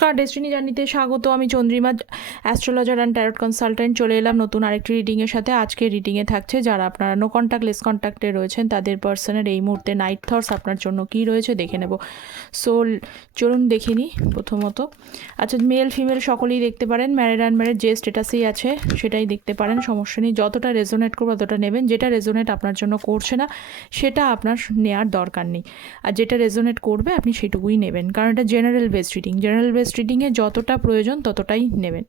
নমস্কার, ডেস্টিনি জার্নিতে স্বাগত। আমি Chandrima, astrologer and tarot consultant. চলে এলাম নতুন আরেকটি রিডিংয়ের সাথে। আজকে রিডিংয়ে থাকছে যারা আপনারা নো কন্ট্যাক্ট লেস কন্ট্যাক্টে রয়েছেন তাদের পার্সনের এই মুহূর্তে নাইট থটস আপনার জন্য কী রয়েছে দেখে নেব। সো চলুন দেখে নিই। প্রথমত আচ্ছা, মেল ফিমেল সকলেই দেখতে পারেন, ম্যারিড আনম্যারিড যে স্ট্যাটাসেই আছে সেটাই দেখতে পারেন, সমস্যা নেই। যতটা রেজোনেট করবে ততটা নেবেন, যেটা রেজোনেট আপনার জন্য করছে না সেটা আপনার নেওয়ার দরকার নেই, আর যেটা রেজোনেট করবে আপনি সেটুকুই নেবেন, কারণ এটা general based reading. General based রিডিংয়ে যতটা প্রয়োজন ততটাই নেবেন,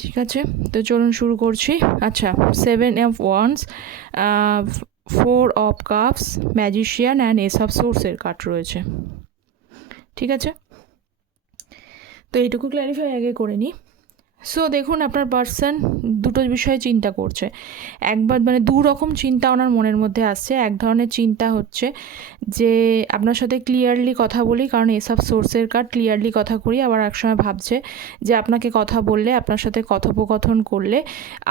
ঠিক আছে? তো চলুন শুরু করছি। আচ্ছা, 7 of wands, 4 of cups, magician and S of সোর্সের কার্ড রয়েছে, ঠিক আছে? তো এইটুকু ক্ল্যারিফাই আগে করে নিই। সো দেখুন, আপনার পার্সন দুটো বিষয়ে চিন্তা করছে একবার, মানে দু রকম চিন্তা ওনার মনের মধ্যে আসছে। এক ধরনের চিন্তা হচ্ছে যে আপনার সাথে ক্লিয়ারলি কথা বলি, কারণ এসব সোর্সের কার্ড ক্লিয়ারলি কথা করি। আবার একসময় ভাবছে যে আপনাকে কথা বললে, আপনার সাথে কথোপকথন করলে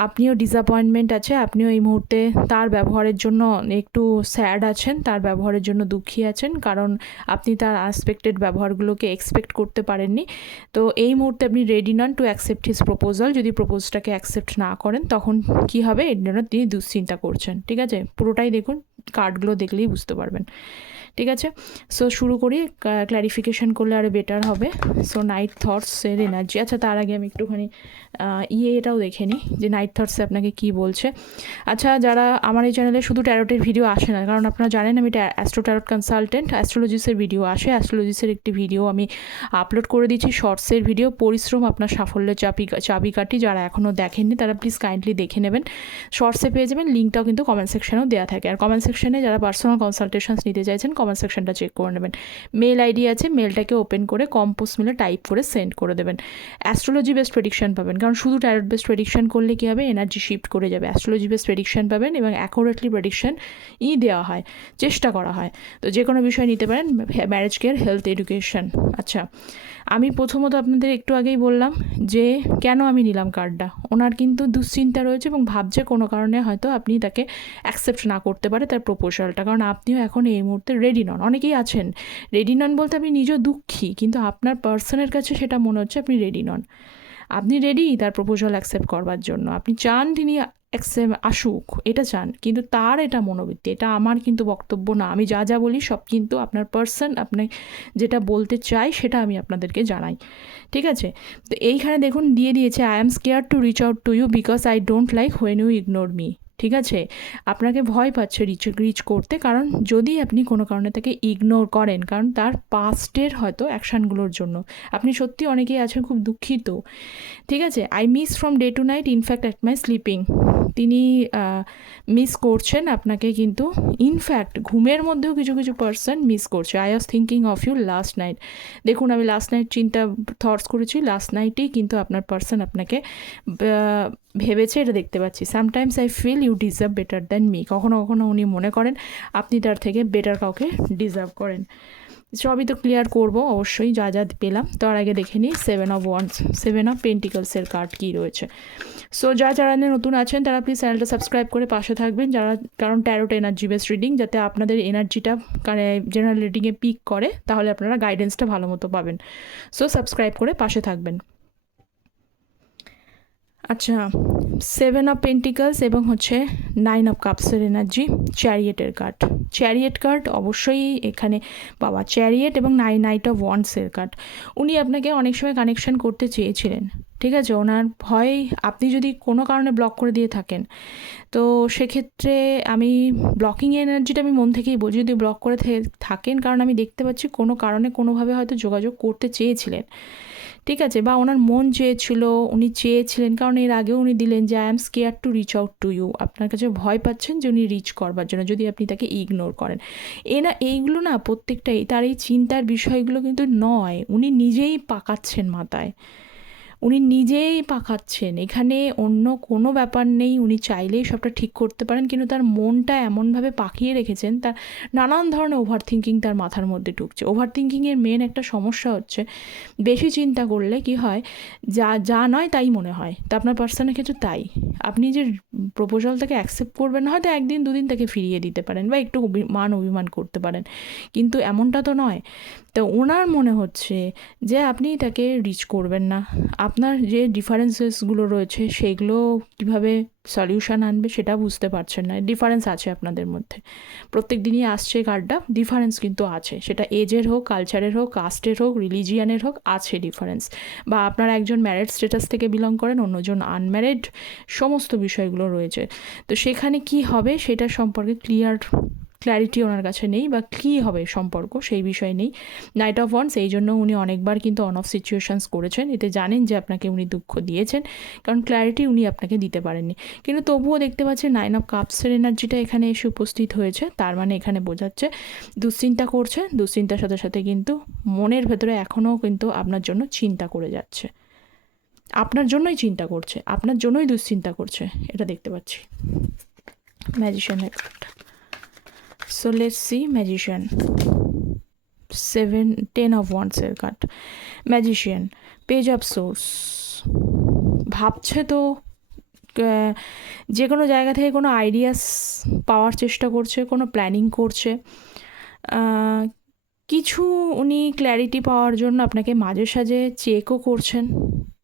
আপনিও ডিসঅ্যাপয়েন্টমেন্ট আছে, আপনিও এই মুহূর্তে তার ব্যবহারের জন্য একটু স্যাড আছেন, তার ব্যবহারের জন্য দুঃখী আছেন, কারণ আপনি তার আনএক্সপেক্টেড ব্যবহারগুলোকে এক্সপেক্ট করতে পারেননি। তো এই মুহূর্তে আপনি ready known to accept his proposal. যদি প্রপোজটাকে অ্যাকসেপ্ট না করেন তখন কি হবে, এর জন্য তিনি দুশ্চিন্তা করছেন, ঠিক আছে? পুরোটাই দেখুন, কার্ডগুলো দেখলেই বুঝতে পারবেন, ঠিক আছে? সো শুরু করি, ক্ল্যারিফিকেশন করলে আরও বেটার হবে। সো নাইট থটসের এনার্জি। আচ্ছা, তার আগে আমি একটুখানি এটাও দেখে নিই যে নাইট থটসে আপনাকে কি বলছে। আচ্ছা, যারা আমার এই চ্যানেলে শুধু ট্যারোটের ভিডিও আসে না, কারণ আপনারা জানেন আমি অ্যাস্ট্রো ট্যারট কনসালটেন্ট, অ্যাস্ট্রোলজিসের ভিডিও আসে, অ্যাস্ট্রোলজিসের একটি ভিডিও আমি আপলোড করে দিচ্ছি, শর্টসের ভিডিও, পরিশ্রম আপনার সাফল্যের চাবিকাঠি। যারা এখনও দেখেননি তারা প্লিজ কাইন্ডলি দেখে নেবেন, শর্টসে পেয়ে যাবেন, লিঙ্কটাও কিন্তু কমেন্ট সেকশনেও দেওয়া থাকে। আর কমেন্ট সেকশনে যারা পার্সোনাল কনসালটেশনস নিতে চাইছেন কমেন্ট সেকশনটা চেক করে নেবেন। মেল আইডি আছে, মেলটাকে ওপেন করে কম্পোস্ট মেলে টাইপ করে সেন্ড করে দেবেন। অ্যাস্ট্রোলজি বেসড প্রেডিকশন পাবেন, কারণ শুধু ট্যারট বেসড প্রেডিকশন করলে কী হবে, এনার্জি শিফট করে যাবে। অ্যাস্ট্রোলজি বেসড প্রেডিকশন পাবেন এবং অ্যাকুরেটলি প্রেডিকশন দেওয়া হয়, চেষ্টা করা হয়। তো যে কোনো বিষয় নিতে পারেন, ম্যারেজ কেয়ার, হেলথ, এডুকেশন। আচ্ছা, আমি প্রথমত আপনাদের একটু আগেই বললাম যে কেন আমি নিলাম কার্ডটা। ওনার কিন্তু দুশ্চিন্তা রয়েছে এবং ভাবছে কোনো কারণে হয়তো আপনি তাকে অ্যাকসেপ্ট না করতে পারে তার প্রপোজালটা, কারণ আপনিও এখন এই মুহূর্তে রেডি নন। অনেকেই আছেন রেডি নন বলতে আপনি নিজেও দুঃখী, কিন্তু আপনার পার্সনের কাছে সেটা মনে হচ্ছে আপনি রেডি নন। আপনি রেডি তার প্রপোজাল অ্যাকসেপ্ট করবার জন্য, আপনি চান তিনি আসুক, এটা চান, কিন্তু তার এটা মনোবৃত্তি, এটা আমার কিন্তু বক্তব্য না। আমি যা যা বলি সব কিন্তু আপনার পার্সন আপনি যেটা বলতে চাই সেটা আমি আপনাদেরকে জানাই, ঠিক আছে? তো এইখানে দেখুন দিয়ে দিয়েছে, I am scare to reach out to you because I don't like when you ignore me. ঠিক আছে, আপনাকে ভয় পাচ্ছে রিচ করতে, কারণ যদি আপনি কোনো কারণে তাকে ইগনোর করেন, কারণ তার পাস্টের হয়তো অ্যাকশানগুলোর জন্য আপনি সত্যি অনেকেই আছেন খুব দুঃখিত, ঠিক আছে? I miss from day to night, in fact at my sleeping. তিনি মিস করছেন আপনাকে, কিন্তু ইনফ্যাক্ট ঘুমের মধ্যেও কিছু কিছু পার্সন মিস করছে। I was thinking of you last night. দেখুন, আমি লাস্ট নাইট থটস করেছি, লাস্ট নাইটেই কিন্তু আপনার পার্সন আপনাকে ভেবেছে, এটা দেখতে পাচ্ছি। Sometimes I feel you deserve better than me. কখনো কখনো উনি মনে করেন আপনি তার থেকে বেটার কাউকে ডিজার্ভ করেন। সবই তো ক্লিয়ার করবো অবশ্যই, যা যা পেলাম। তার আগে দেখে নিই 7 অফ ওয়ান্স, 7 অফ পেন্টিকলসের কার্ড কী রয়েছে। সো যারা নতুন আছেন তারা প্লিজ চ্যানেলটা সাবস্ক্রাইব করে পাশে থাকবেন, কারণ ট্যারোট এনার্জি বেস রিডিং, যাতে আপনাদের এনার্জিটা জেনারেল রিডিংয়ে পিক করে, তাহলে আপনারা গাইডেন্সটা ভালো মতো পাবেন। সো সাবস্ক্রাইব করে পাশে থাকবেন। আচ্ছা, 7 অফ পেন্টিকলস এবং হচ্ছে 9 অফ কাপসের এনার্জি, চ্যারিয়েটের কার্ড। চ্যারিয়েট কার্ড অবশ্যই এখানে পাওয়া, চ্যারিয়েট এবং নাইট অফ ওয়ান্ডসের কার্ড। উনি আপনাকে অনেক সময় কানেকশন করতে চেয়েছিলেন, ঠিক আছে? ওনার ভয় আপনি যদি কোনো কারণে ব্লক করে দিয়ে থাকেন, তো সেক্ষেত্রে আমি ব্লকিং এনার্জিটা আমি মন থেকেই বলছি, যদি ব্লক করে থাকেন, কারণ আমি দেখতে পাচ্ছি কোনো কারণে কোনোভাবে হয়তো যোগাযোগ করতে চেয়েছিলেন, ঠিক আছে? বা ওনার মন চেয়েছিল, উনি চেয়েছিলেন, কারণ এর আগেও উনি দিলেন যে I am scare to reach out to you. আপনার কাছে ভয় পাচ্ছেন যে উনি রিচ করবার জন্য, যদি আপনি তাকে ইগনোর করেন। এইগুলো না প্রত্যেকটাই তার এই চিন্তার বিষয়গুলো কিন্তু নয়, উনি নিজেই পাকাচ্ছেন মাথায়, উনি নিজেই পাকাচ্ছেন, এখানে অন্য কোনো ব্যাপার নেই। উনি চাইলেই সবটা ঠিক করতে পারেন, কিন্তু তার মনটা এমনভাবে পাকিয়ে রেখেছেন, তার নানান ধরনের ওভার থিঙ্কিং তার মাথার মধ্যে ঢুকছে। ওভার থিঙ্কিংয়ের মেন একটা সমস্যা হচ্ছে, বেশি চিন্তা করলে কি হয়, যা নয় তাই মনে হয়। তা আপনার পার্সনের ক্ষেত্রে তাই। আপনি যে প্রপোজালটাকে অ্যাকসেপ্ট করবেন, হয়তো একদিন দুদিন তাকে ফিরিয়ে দিতে পারেন বা একটু মান অভিমান করতে পারেন, কিন্তু এমনটা তো নয় তো ওনার মনে হচ্ছে যে আপনি তাকে রিচ করবেন না, আপনার যে ডিফারেন্সেসগুলো রয়েছে সেগুলো কীভাবে সলিউশন আনবে সেটা বুঝতে পারছেন না। ডিফারেন্স আছে আপনাদের মধ্যে, প্রত্যেক দিনই আসছে কার্ডটা, ডিফারেন্স কিন্তু আছে, সেটা এজের হোক, কালচারের হোক, কাস্টের হোক, রিলিজিয়ানের হোক, আছে ডিফারেন্স। বা আপনারা একজন ম্যারিড স্ট্যাটাস থেকে বিলং করেন, অন্যজন আনম্যারিড, সমস্ত বিষয়গুলো রয়েছে। তো সেখানে কি হবে সেটার সম্পর্কে ক্ল্যারিটি ওনার কাছে নেই, বা কী হবে সম্পর্ক সেই বিষয় নেই। নাইট অফ ওয়ান্স, এই জন্য উনি অনেকবার কিন্তু অন অফ সিচুয়েশানস করেছেন, এতে জানেন যে আপনাকে উনি দুঃখ দিয়েছেন, কারণ ক্ল্যারিটি উনি আপনাকে দিতে পারেননি। কিন্তু তবুও দেখতে পাচ্ছি 9 অফ কাপসের এনার্জিটা এখানে এসে উপস্থিত হয়েছে, তার মানে এখানে বোঝাচ্ছে দুশ্চিন্তা করছে, দুশ্চিন্তার সাথে সাথে কিন্তু মনের ভেতরে এখনও কিন্তু আপনার জন্য চিন্তা করে যাচ্ছে, আপনার জন্যই চিন্তা করছে, আপনার জন্যই দুশ্চিন্তা করছে, এটা দেখতে পাচ্ছি। ম্যাজিশিয়ানের card. So let's see magician. 10 of wands এর card. Magician, page of swords. ভাবছে তো যে কোনো জায়গা থেকে কোনো আইডিয়াস পাওয়ার চেষ্টা করছে, কোনো প্ল্যানিং করছে, কিছু উনি ক্ল্যারিটি পাওয়ার জন্য আপনাকে মাঝে সাঝে চেকও করছেন,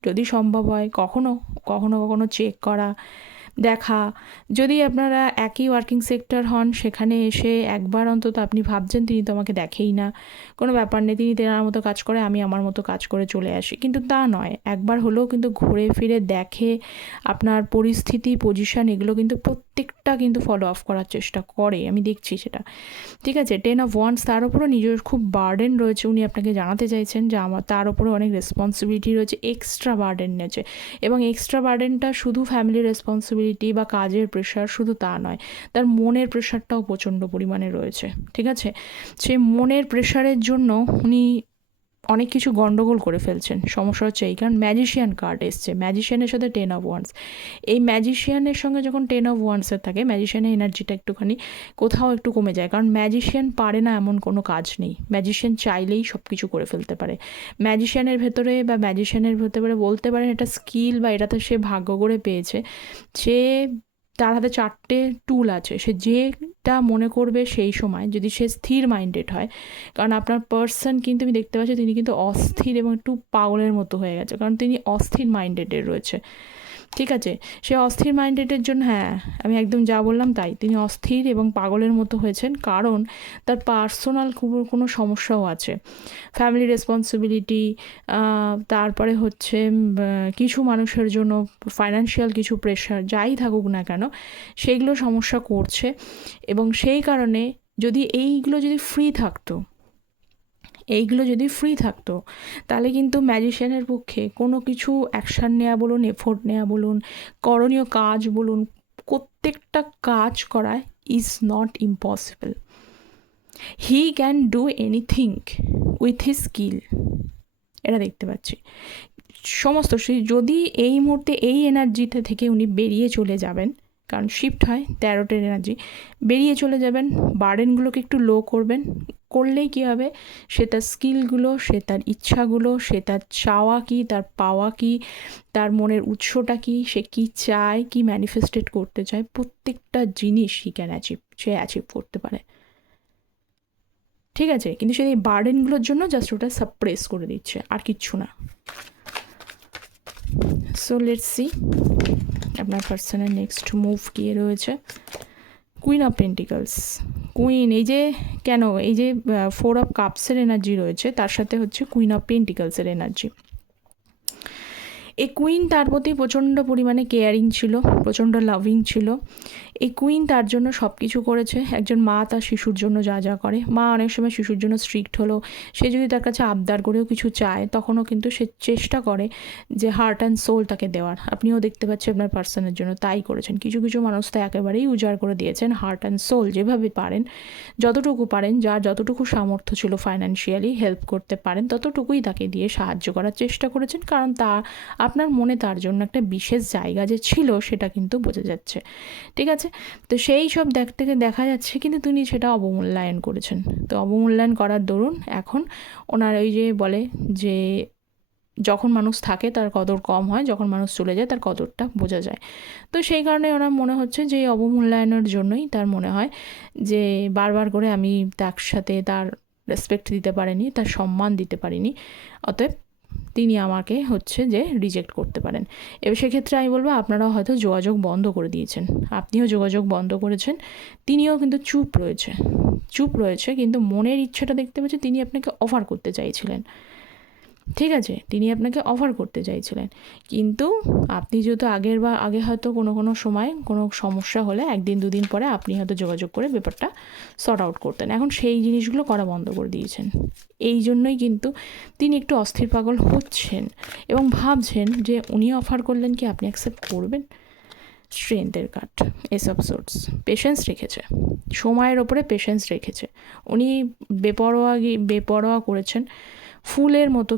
যদি সম্ভব হয় কখনো কখনো কখনো চেক করা, দেখা। যদি আপনারা একই ওয়ার্কিং সেক্টর হন, সেখানে এসে একবার অন্তত আপনি ভাবছেন তিনি তো আমাকে দেখেই না, কোনো ব্যাপার নেই, তিনি তেনার মতো কাজ করে, আমি আমার মতো কাজ করে চলে আসি, কিন্তু তা নয়, একবার হলেও কিন্তু ঘুরে ফিরে দেখে আপনার পরিস্থিতি, পজিশান, এগুলো কিন্তু প্রত্যেকটা কিন্তু ফলো আপ করার চেষ্টা করে, আমি দেখছি সেটা। ঠিক আছে, 10 অফ ওয়ান্স, তার উপরও নিজের খুব বার্ডেন রয়েছে, উনি আপনাকে জানাতে চাইছেন যে আমার তার উপরে অনেক রেসপন্সিবিলিটি রয়েছে, এক্সট্রা বার্ডেন রয়েছে, এবং এক্সট্রা বার্ডেনটা শুধু ফ্যামিলির রেসপন্সিবিলিটি বা কাজের প্রেশার শুধু তা নয়, তার মনের প্রেশারটাও প্রচণ্ড পরিমাণে রয়েছে। ঠিক আছে, সে মনের প্রেশারের জন্য উনি অনেক কিছু গন্ডগোল করে ফেলছেন। সমস্যা হচ্ছে এই, কারণ ম্যাজিশিয়ান কার্ড এসছে, ম্যাজিশিয়ানের সাথে 10 অফ ওয়ান্স। এই ম্যাজিশিয়ানের সঙ্গে যখন 10 অফ ওয়ান্সের থাকে, ম্যাজিশিয়ানের এনার্জিটা একটুখানি কোথাও একটু কমে যায়, কারণ ম্যাজিশিয়ান পারে না এমন কোনো কাজ নেই, ম্যাজিশিয়ান চাইলেই সব কিছু করে ফেলতে পারে। ম্যাজিশিয়ানের ভেতরে বা ম্যাজিশিয়ানের ভেতরে বলতে পারেন এটা স্কিল, বা এটা তো সে ভাগ্য করে পেয়েছে, সে তার হাতে 4টে টুল আছে, সে যেটা মনে করবে সেই সময়, যদি সে স্থির মাইন্ডেড হয়, কারণ আপনার পার্সন কিন্তু আমি দেখতে পাচ্ছি তিনি কিন্তু অস্থির এবং একটু পাগলের মতো হয়ে গেছে, কারণ তিনি অস্থির মাইন্ডেডের রয়েছে। ঠিক আছে, সে অস্থির মাইন্ডেডের জন্য, হ্যাঁ আমি একদম যা বললাম তাই, তিনি অস্থির এবং পাগলের মতো হয়েছেন, কারণ তার পার্সোনাল কোনো সমস্যাও আছে, ফ্যামিলি রেসপন্সিবিলিটি, তারপরে হচ্ছে কিছু মানুষের জন্য ফাইন্যান্সিয়াল কিছু প্রেশার, যাই থাকুক না কেন সেইগুলো সমস্যা করছে, এবং সেই কারণে যদি এইগুলো যদি ফ্রি থাকতো তাহলে কিন্তু ম্যাজিশিয়ানের পক্ষে কোনো কিছু অ্যাকশান নেওয়া বলুন, এফোর্ট নেওয়া বলুন, করণীয় কাজ বলুন, প্রত্যেকটা কাজ করা is not impossible. He can do anything with his skill, এটা দেখতে পাচ্ছি সমস্ত। যদি এই মুহূর্তে এই এনার্জিটা থেকে উনি বেরিয়ে চলে যাবেন, কারণ শিফট হয় 13টের এনার্জি, বেরিয়ে চলে যাবেন, বার্ডেনগুলোকে একটু লো করলেই কী হবে, সে তার স্কিলগুলো, সে তার ইচ্ছাগুলো, সে তার চাওয়া কী, তার পাওয়া কী, তার মনের উৎসটা কী, সে কী চায়, কী ম্যানিফেস্টেড করতে চায়, প্রত্যেকটা জিনিস সে অ্যাচিভ করতে পারে। ঠিক আছে, কিন্তু সে এই বার্ডেনগুলোর জন্য জাস্ট ওটা সাপ্রেস করে দিচ্ছে, আর কিচ্ছু না। সো লেটস সি আপনার পার্সনের নেক্সট মুভ কী রয়েছে। কুইন অফ পেন্টিকলস, কুইন, এই যে কেন এই যে 4 অফ কাপসের এনার্জি রয়েছে, তার সাথে হচ্ছে কুইন অফ পেন্টিকলসের এনার্জি। এই কুইন তার প্রতি প্রচণ্ড পরিমাণে কেয়ারিং ছিল, প্রচণ্ড লাভিং ছিল। এই কুইন তার জন্য সব কিছু করেছে, একজন মা তার শিশুর জন্য যা যা করে, মা অনেক সময় শিশুর জন্য স্ট্রিক্ট হলো, সে যদি তার কাছে আবদার করেও কিছু চায়, তখনও কিন্তু সে চেষ্টা করে যে হার্ট অ্যান্ড সোল তাকে দেওয়ার। আপনিও দেখতে পাচ্ছেন আপনার পার্সনের জন্য তাই করেছেন। কিছু কিছু মানুষ তো একেবারেই উজাড় করে দিয়েছেন, হার্ট অ্যান্ড সোল যেভাবে পারেন, যতটুকু পারেন, যার যতটুকু সামর্থ্য ছিল ফাইন্যান্সিয়ালি হেল্প করতে পারেন, ততটুকুই তাকে দিয়ে সাহায্য করার চেষ্টা করেছেন, কারণ আপনার মনে তার জন্য একটা বিশেষ জায়গা যে ছিল সেটা কিন্তু বোঝা যাচ্ছে। ঠিক আছে, তো সেই সব থেকে দেখা যাচ্ছে, কিন্তু তিনি সেটা অবমূল্যায়ন করেছেন। তো অবমূল্যায়ন করার দরুন এখন ওনার ওই যে বলে যে যখন মানুষ থাকে তার কদর কম হয়, যখন মানুষ চলে যায় তার কদরটা বোঝা যায়। তো সেই কারণে ওনার মনে হচ্ছে যে অবমূল্যায়নের জন্যই তার মনে হয় যে বারবার করে আমি তার সাথে তার রেসপেক্ট দিতে পারেনি, তার সম্মান দিতে পারিনি, অতএব তিনি আমাকে হচ্ছে যে রিজেক্ট করতে পারেন। এবার সেক্ষেত্রে আমি বলবো আপনারা হয়তো যোগাযোগ বন্ধ করে দিয়েছেন, আপনিও যোগাযোগ বন্ধ করেছেন, তিনিও কিন্তু চুপ রয়েছে, কিন্তু মনের ইচ্ছাটা দেখতে পাচ্ছে তিনি আপনাকে অফার করতে চাইছিলেন, ঠিক আছে, তিনি আপনাকে অফার করতে চাইছিলেন, কিন্তু আপনি যেহেতু আগে হয়তো কোনো সময় কোনো সমস্যা হলে 1-2 দিন পরে আপনি হয়তো যোগাযোগ করে ব্যাপারটা সর্ট আউট করতেন, এখন সেই জিনিসগুলো করা বন্ধ করে দিয়েছেন। এই জন্যই কিন্তু তিনি একটু অস্থির পাগল হচ্ছেন এবং ভাবছেন যে উনি অফার করলেন কি আপনি অ্যাকসেপ্ট করবেন। স্ট্রেংথের কার্ড, এসব সোর্স, পেশেন্স রেখেছে, সময়ের ওপরে পেশেন্স রেখেছে, উনি বেপরোয়া করেছেন, ফুলের মতো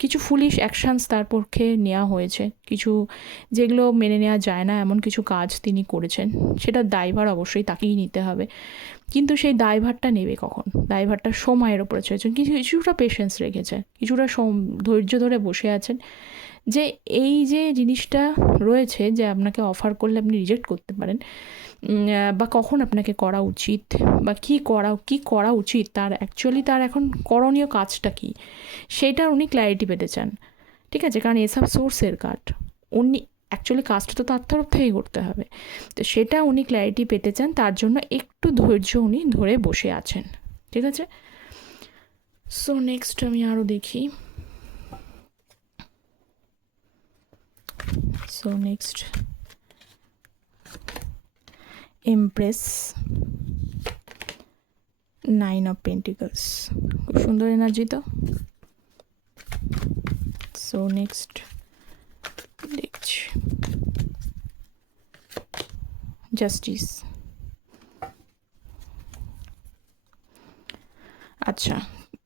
কিছু ফুলিশ অ্যাকশানস তার পক্ষে নেওয়া হয়েছে, কিছু যেগুলো মেনে নেওয়া যায় না এমন কিছু কাজ তিনি করেছেন, সেটার দায়ভার অবশ্যই তাকেই নিতে হবে, কিন্তু সেই দায়ভারটা নেবে কখন, দায়ভারটা সময়ের ওপরে ছেড়েছেন, কিছুটা পেশেন্স রেখেছে, কিছুটা ধৈর্য ধরে বসে আছেন, যে এই যে জিনিসটা রয়েছে যে আপনাকে অফার করলে আপনি রিজেক্ট করতে পারেন, বা কখন আপনাকে করা উচিত, বা কী করা উচিত, তার এখন করণীয় কাজটা কী, সেটার উনি ক্ল্যারিটি পেতে চান, ঠিক আছে, কারণ এসব সোর্সের কার্ড, উনি অ্যাকচুয়ালি কাজটা তো তার তরফ থেকেই করতে হবে, তো সেটা উনি ক্ল্যারিটি পেতে চান, তার জন্য একটু ধৈর্য উনি ধরে বসে আছেন, ঠিক আছে। সো নেক্সট আমি আরও দেখি। So next empress, 9 of pentacles, খুব সুন্দর এনার্জি তো। সো নেক্সট দেখছি জাস্টিস। আচ্ছা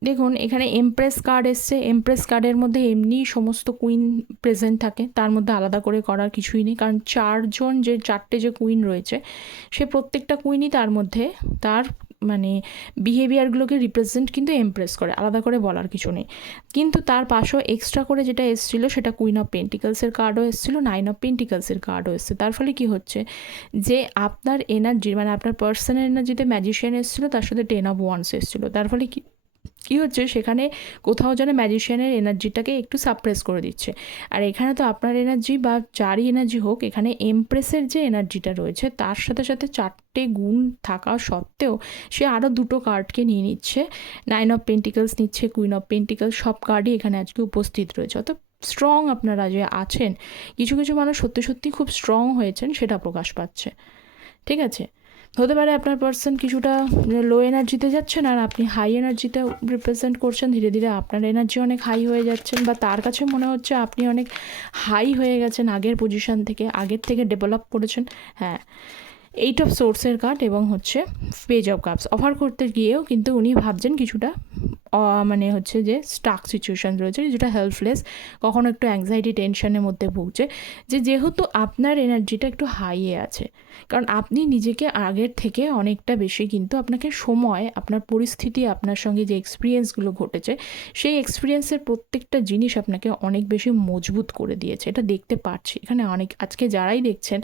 দেখুন, এখানে এমপ্রেস কার্ড এসছে, এমপ্রেস কার্ডের মধ্যে এমনি সমস্ত কুইন প্রেজেন্ট থাকে, তার মধ্যে আলাদা করে করার কিছুই নেই, কারণ চারটে যে কুইন রয়েছে সে প্রত্যেকটা কুইনই তার মধ্যে তার বিহেভিয়ারগুলোকে রিপ্রেজেন্ট কিন্তু এমপ্রেস করে, আলাদা করে বলার কিছু নেই, কিন্তু তার পাশেও এক্সট্রা করে যেটা এসেছিলো সেটা কুইন অফ পেন্টিকলসের কার্ডও এসেছিলো, 9 অফ পেন্টিকলসের কার্ডও এসছে, তার ফলে কি হচ্ছে যে আপনার এনার্জি আপনার পার্সোনাল এনার্জিতে ম্যাজিশিয়ান এসেছিলো, তার সাথে 10 অফ ওয়ান্স এসেছিলো, তার ফলে কী হচ্ছে সেখানে কোথাও যেন ম্যাজিশিয়ানের এনার্জিটাকে একটু সাপ্রেস করে দিচ্ছে, আর এখানে তো আপনার এনার্জি বা যারই এনার্জি হোক, এখানে এমপ্রেসের যে এনার্জিটা রয়েছে তার সাথে সাথে 4টে গুণ থাকা সত্ত্বেও সে আরও 2টো কার্ডকে নিয়ে নিচ্ছে, 9 অফ পেন্টিকলস নিচ্ছে, কুইন অফ পেন্টিকলস, সব কার্ডই এখানে আজকে উপস্থিত রয়েছে, অর্থাৎ স্ট্রং আপনারা যে আছেন, কিছু মানুষ সত্যি খুব স্ট্রং হয়েছেন সেটা প্রকাশ পাচ্ছে, ঠিক আছে। হতে পারে আপনার পার্সন কিছুটা লো এনার্জিতে যাচ্ছেন আর আপনি হাই এনার্জিতে রিপ্রেজেন্ট করছেন, ধীরে ধীরে আপনার এনার্জি অনেক হাই হয়ে যাচ্ছেন, বা তার কাছে মনে হচ্ছে আপনি অনেক হাই হয়ে গেছেন আগের পজিশন থেকে, আগের থেকে ডেভেলপ করেছেন। হ্যাঁ, 8 অফ সোর্সের কার্ড এবং হচ্ছে পেজ অফ কাপস, অফার করতে গিয়েও কিন্তু উনি ভাবছেন কিছুটা হচ্ছে যে স্টাক সিচুয়েশান রয়েছে, যেটা হেল্পলেস, কখনো একটু অ্যাংজাইটি টেনশনের মধ্যে ভুগছে, যেহেতু আপনার এনার্জিটা একটু হাইয়ে আছে, কারণ আপনি নিজেকে আগের থেকে অনেকটা বেশি কিন্তু আপনাকে সময়, আপনার পরিস্থিতি, আপনার সঙ্গে যে এক্সপিরিয়েন্সগুলো ঘটেছে সেই এক্সপিরিয়েন্সের প্রত্যেকটা জিনিস আপনাকে অনেক বেশি মজবুত করে দিয়েছে, এটা দেখতে পাচ্ছি এখানে আজকে যারাই দেখছেন,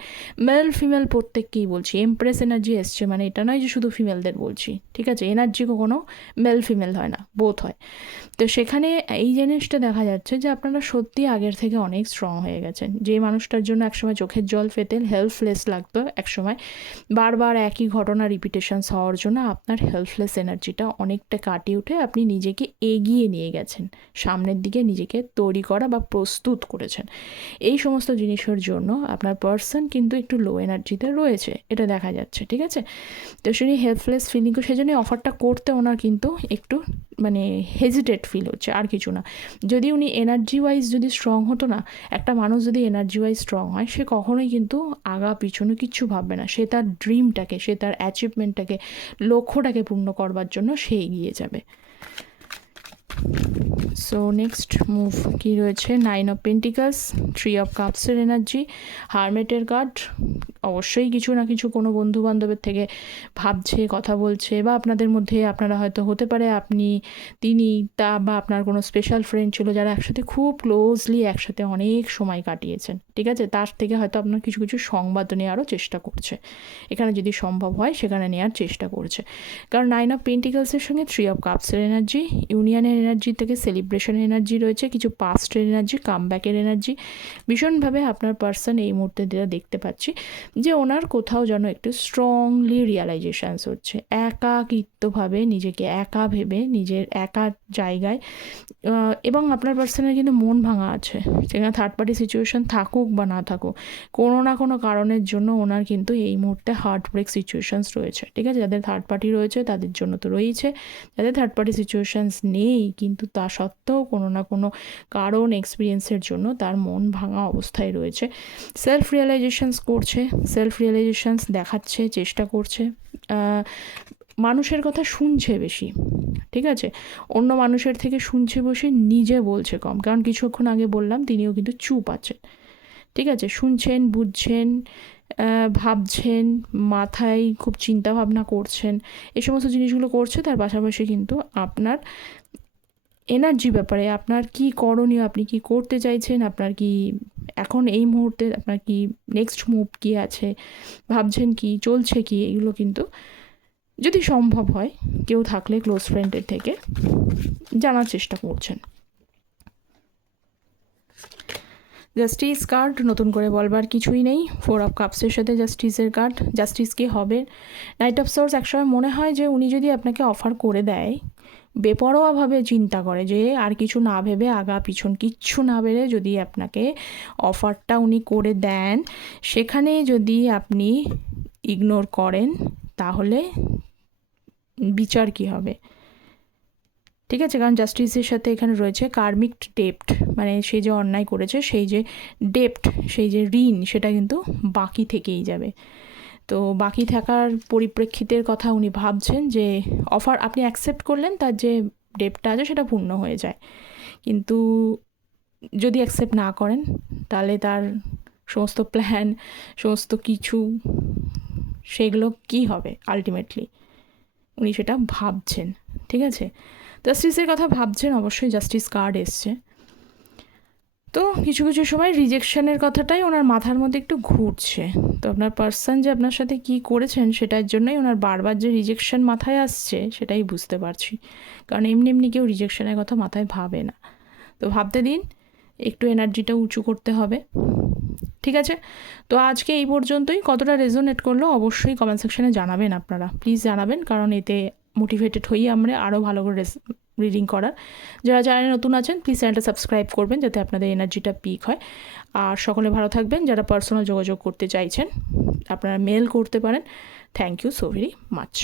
মেল ফিমেল প্রত্যেককেই বলছি, এমপ্রেস এনার্জি এসছে, এটা নয় যে শুধু ফিমেলদের বলছি, ঠিক আছে, এনার্জি কখনো মেল ফিমেল হয় না, বোথ হয়, তো সেখানে এই জিনিসটা দেখা যাচ্ছে যে আপনারা সত্যি আগের থেকে অনেক স্ট্রং হয়ে গেছেন, যে মানুষটার জন্য একসময় চোখের জল ফেতেন, হেল্পলেস লাগতো একসময়, বারবার একই ঘটনা রিপিটেশনস হওয়ার জন্য আপনার হেল্পলেস এনার্জিটা অনেকটা কাটিয়ে উঠে আপনি নিজেকে এগিয়ে নিয়ে গেছেন, সামনের দিকে নিজেকে তৈরি করা বা প্রস্তুত করেছেন, এই সমস্ত জিনিসের জন্য আপনার পার্সন কিন্তু একটু লো এনার্জিতে রয়েছে, এটা দেখা যাচ্ছে, ঠিক আছে। তো সেই হেল্পলেস ফিলিং, সেজন্যই অফারটা করতে ওনার কিন্তু একটু হেজিটেট ফিল হচ্ছে, আর কিছু না। যদি উনি এনার্জি ওয়াইজ যদি স্ট্রং হতো না, একটা মানুষ যদি এনার্জি ওয়াইজ স্ট্রং হয়, সে কখনোই কিন্তু আগা পিছনে কিচ্ছু ভাববে না, সে তার ড্রিমটাকে, সে তার সো নেক্সট মুভ কী রয়েছে, 9 অফ পেন্টিকালস, 3 অফ কাপসের এনার্জি, হারমেটের কার্ড। অবশ্যই কিছু না কিছু কোনো বন্ধু বান্ধবের থেকে ভাবছে, কথা বলছে, বা আপনাদের মধ্যে আপনারা হয়তো হতে পারে আপনি, তিনি, তা, বা আপনার কোনো স্পেশাল ফ্রেন্ড ছিল যারা একসাথে খুব ক্লোজলি একসাথে অনেক সময় কাটিয়েছেন, ঠিক আছে, তার থেকে হয়তো আপনার কিছু কিছু সংবাদ নেওয়ারও চেষ্টা করছে, এখানে যদি সম্ভব হয় সেখানে নেওয়ার চেষ্টা করছে। কারণ 9 অফ পেন্টিকালসের সঙ্গে 3 অফ কাপসের এনার্জি, ইউনিয়নের এনার্জি থেকে সেলিব্রেশনের এনার্জি রয়েছে, কিছু পাস্টের এনার্জি, কামব্যাকের এনার্জি। ভীষণভাবে আপনার পার্সন এই মুহূর্তে যেটা দেখতে পাচ্ছি যে ওনার কোথাও যেন একটু স্ট্রংলি রিয়ালাইজেশানস হচ্ছে, একাকিত্বভাবে নিজেকে একা ভেবে নিজের একা জায়গায়, এবং আপনার পার্সনের কিন্তু মন ভাঙা আছে, সেখানে থার্ড পার্টি সিচুয়েশন থাকুক বা না থাকুক, কোনো না কোনো কারণের জন্য ওনার কিন্তু এই মুহূর্তে হার্ট ব্রেক সিচুয়েশানস রয়েছে, ঠিক আছে। যাদের থার্ড পার্টি রয়েছে তাদের জন্য তো রয়েছে, যাদের থার্ড পার্টি সিচুয়েশানস নেই কিন্তু তা সত্ত্বেও কোনো না কোনো কারণ এক্সপিরিয়েন্সের জন্য তার মন ভাঙা অবস্থায় রয়েছে, সেলফ রিয়েলাইজেশনস করছে, সেলফ রিয়েলাইজেশনস দেখাচ্ছে, চেষ্টা করছে, মানুষের কথা শুনছে বেশি, ঠিক আছে, অন্য মানুষের থেকে শুনছে বসে, নিজে বলছে কম, কারণ কিছুক্ষণ আগে বললাম তিনিও কিন্তু চুপ আছেন, ঠিক আছে, শুনছেন, বুঝছেন, ভাবছেন, মাথায় খুব চিন্তা ভাবনা করছেন, এই সমস্ত জিনিসগুলো করছে। তার পাশাপাশি কিন্তু আপনার এনার্জি ব্যাপারে, আপনার কি করণীয়, আপনি কি করতে চাইছেন, আপনার কি এখন এই মুহূর্তে আপনার কি নেক্সট মুভ কী আছে, ভাবছেন কি, চলছে কি, এগুলো কিন্তু যদি সম্ভব হয় কেউ থাকলে ক্লোজ ফ্রেন্ডের থেকে জানার চেষ্টা করছেন। জাস্টিস কার্ড, নতুন করে বলবার কিছুই নেই। 4 অফ কাপসের সাথে জাস্টিসের কার্ড, জাস্টিস কি হবে। নাইট অফ সোর্স, একসময় মনে হয় যে উনি যদি আপনাকে অফার করে দেয়, বেপরোয়াভাবে চিন্তা করে যে আর কিছু না ভেবে, আগা পিছন কিচ্ছু না ভেবে যদি আপনাকে অফারটা উনি করে দেন, সেখানে যদি আপনি ইগনোর করেন তাহলে বিচার কি হবে, ঠিক আছে। কারণ জাস্টিসের সাথে এখানে রয়েছে কার্মিক ডেপ্ট, মানে সে যে অন্যায় করেছে সেই যে ডেপ্ট, সেই যে ঋণ, সেটা কিন্তু বাকি থেকেই যাবে। তো বাকি থাকার পরিপ্রেক্ষিতের কথা উনি ভাবছেন যে অফার আপনি অ্যাকসেপ্ট করলেন, তার যে ডেপ্টটা আছে সেটা পূর্ণ হয়ে যায়, কিন্তু যদি অ্যাকসেপ্ট না করেন তাহলে তার সমস্ত প্ল্যান, সমস্ত কিছু, সেগুলো কি হবে আলটিমেটলি, উনি সেটা ভাবছেন, ঠিক আছে। জাস্টিসের কথা ভাবছেন, অবশ্যই জাস্টিস কার্ড এসছে। তো কিছু কিছু সময় রিজেকশনের কথাটাই ওনার মাথার মধ্যে একটু ঘুরছে। তো আপনার পার্সন যে আপনার সাথে কি করেছেন সেটার জন্যই ওনার বারবার যে রিজেকশন মাথায় আসছে সেটাই বুঝতে পারছি, কারণ এমনি এমনি কেউ রিজেকশনের কথা মাথায় ভাবে না। তো ভাবতে দিন, একটু এনার্জিটা উঁচু করতে হবে, ঠিক আছে। তো আজকে এই পর্যন্তই। কতটা রেজোনেট করলো অবশ্যই কমেন্ট সেকশনে জানাবেন, আপনারা প্লিজ জানাবেন, কারণ এতে মোটিভেটেড হই আমরা আরও ভালো করে রিডিং করার। যারা চ্যানেলে নতুন আছেন প্লিজ চ্যানেলটা সাবস্ক্রাইব করবেন যাতে আপনাদের এনার্জিটা পিক হয়। আর সকলে ভালো থাকবেন। যারা পার্সোনাল যোগাযোগ করতে চাইছেন আপনারা মেল করতে পারেন। Thank you so very much.